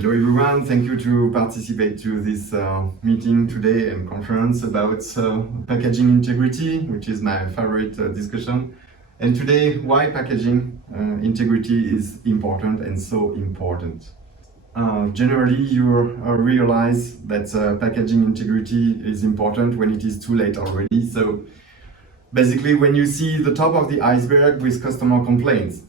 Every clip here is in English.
Hello everyone, thank you to participate to this meeting today and conference about packaging integrity, which is my favorite discussion. And today, why packaging integrity is important and so important. Generally, you realize that packaging integrity is important when it is too late already. So basically, when you see the top of the iceberg with customer complaints,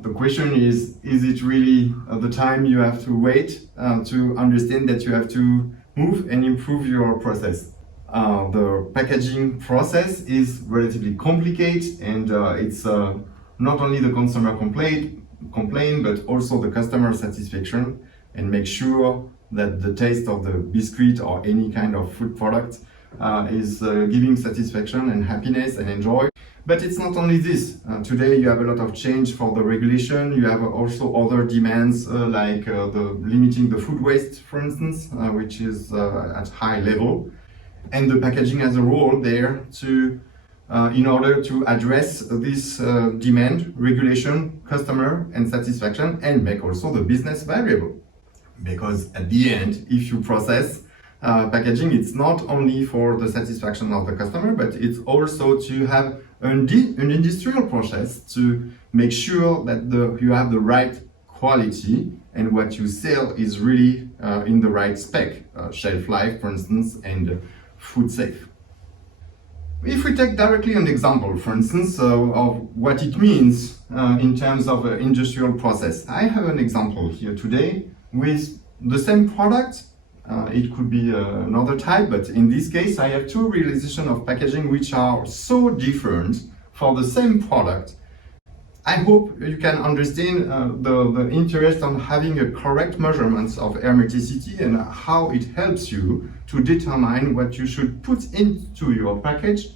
the question is it really the time you have to wait to understand that you have to move and improve your process? The packaging process is relatively complicated, and it's not only the consumer complaint, but also the customer satisfaction, and make sure that the taste of the biscuit or any kind of food product is giving satisfaction and happiness and enjoy. But it's not only this. Today you have a lot of change for the regulation. You have also other demands like the limiting the food waste, for instance, which is at high level. And the packaging has a role there to, in order to address this demand, regulation, customer and satisfaction, and make also the business variable. Because at the end, if you process packaging, it's not only for the satisfaction of the customer, but it's also to have an industrial process to make sure that you have the right quality and what you sell is really in the right spec, shelf life, for instance, and food safe. If we take directly an example, for instance, of what it means in terms of industrial process, I have an example here today with the same product. It could be another type, but in this case I have two realizations of packaging which are so different for the same product. I hope you can understand the interest on having a correct measurements of hermeticity and how it helps you to determine what you should put into your package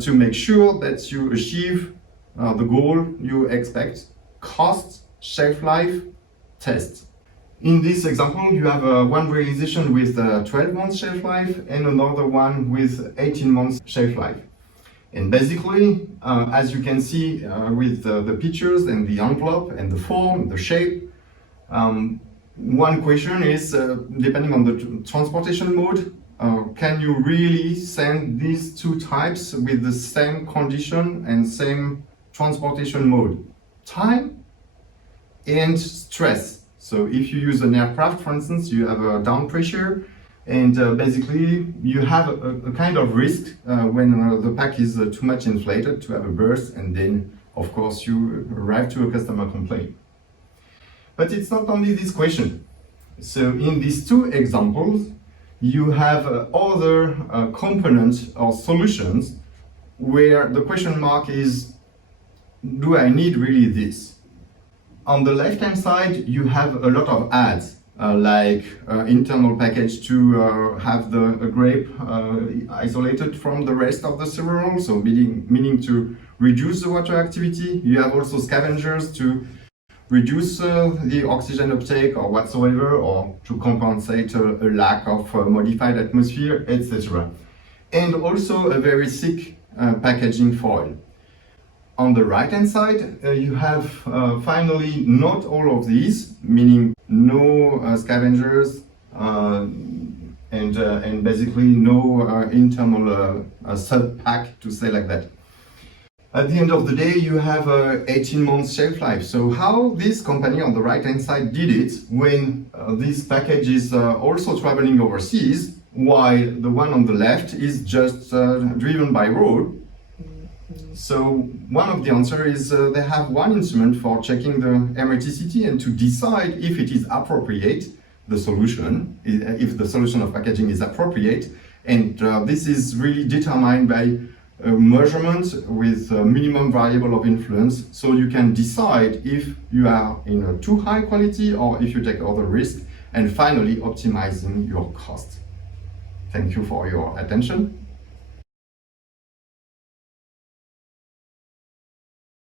to make sure that you achieve the goal you expect: cost, shelf life, taste. In this example, you have one realization with 12 months shelf life and another one with 18 months shelf life. And basically, as you can see with the pictures and the envelope and the form, the shape, one question is, depending on the transportation mode, can you really send these two types with the same condition and same transportation mode? Time and stress. So if you use an aircraft, for instance, you have a down pressure, and basically you have a kind of risk when the pack is too much inflated to have a burst, and then of course you arrive to a customer complaint. But it's not only this question. So in these two examples, you have other components or solutions where the question mark is, do I need really this? On the left-hand side, you have a lot of ads, like internal package to have the grape isolated from the rest of the cereal, so meaning to reduce the water activity. You have also scavengers to reduce the oxygen uptake or whatsoever, or to compensate a lack of modified atmosphere, etc. And also a very thick packaging foil. On the right-hand side, you have finally not all of these, meaning no scavengers and basically no internal sub-pack, to say like that. At the end of the day, you have 18 months shelf life. So how this company on the right-hand side did it when this package is also traveling overseas, while the one on the left is just driven by road. So one of the answers is they have one instrument for checking the hermeticity and to decide if it is appropriate, the solution, if the solution of packaging is appropriate. And this is really determined by a measurement with a minimum variable of influence. So you can decide if you are in a too high quality or if you take other risks, and finally optimizing your cost. Thank you for your attention.